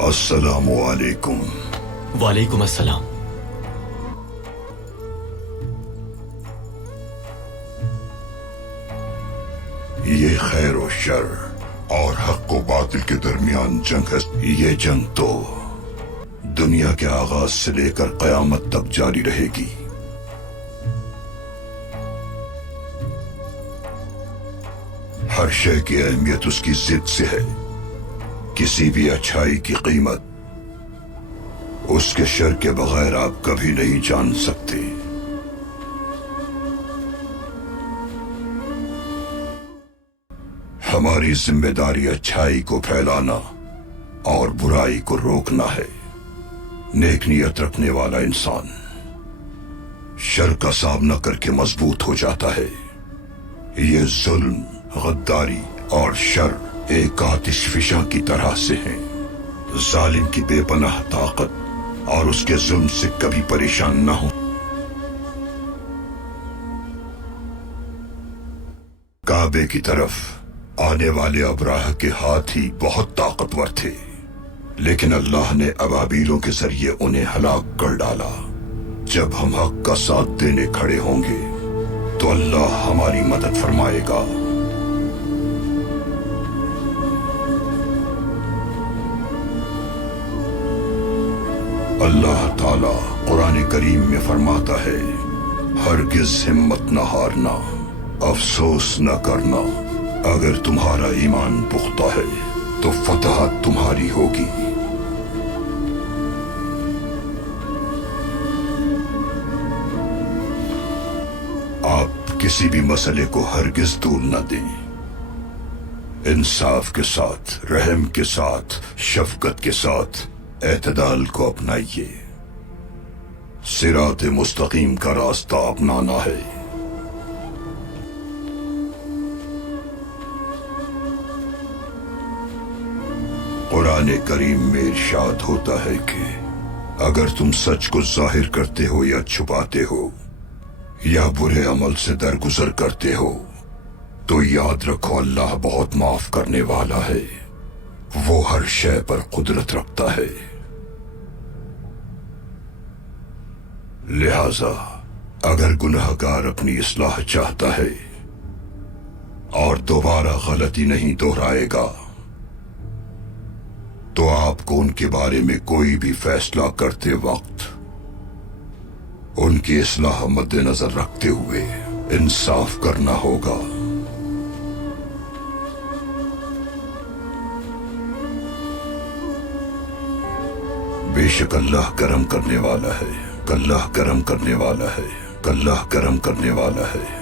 अस्सलामु अलैकुम। वालेकुम अस्सलाम। ये खैर और शर और हक व बातिल के दरमियान जंग है। ये जंग तो दुनिया के आगाज से लेकर कयामत तक जारी रहेगी। हर शय की अहमियत उसकी जिद से है। किसी भी अच्छाई की कीमत उसके शर के बगैर आप कभी नहीं जान सकते। हमारी जिम्मेदारी अच्छाई को फैलाना और बुराई को रोकना है। नेक नियत रखने वाला इंसान शर का सामना करके मजबूत हो जाता है। ये जुल्म, गद्दारी और शर एक आतिशफिशा की तरह से हैं। जालिम की बेपनाह ताकत और उसके जुल्म से कभी परेशान न हो। काबे की तरफ आने वाले अबराह के हाथी बहुत ताकतवर थे, लेकिन अल्लाह ने अबाबीलों के जरिए उन्हें हलाक कर डाला। जब हम हक का साथ देने खड़े होंगे तो अल्लाह हमारी मदद फरमाएगा। अल्लाह ताला कुरान करीम में फरमाता है, हरगिज हिम्मत न हारना, अफसोस न करना। अगर तुम्हारा ईमान पुख्ता है तो फतह तुम्हारी होगी। आप किसी भी मसले को हरगिज दूर न दें। इंसाफ के साथ, रहम के साथ, शफकत के साथ एतदाल को अपनाइए। सिरात मुस्तकीम का रास्ता अपनाना है। कुरान करीम में इरशाद होता है कि अगर तुम सच को जाहिर करते हो या छुपाते हो या बुरे अमल से दरगुजर करते हो तो याद रखो अल्लाह बहुत माफ करने वाला है। वो हर शय पर कुदरत रखता है। लिहाजा अगर गुनहगार अपनी इस्लाह चाहता है और दोबारा गलती नहीं दोहराएगा तो आपको उनके बारे में कोई भी फैसला करते वक्त उनकी इस्लाह मद्देनजर रखते हुए इंसाफ करना होगा। बेशक अल्लाह करम करने वाला है, अल्लाह करम करने वाला है, अल्लाह करम करने वाला है।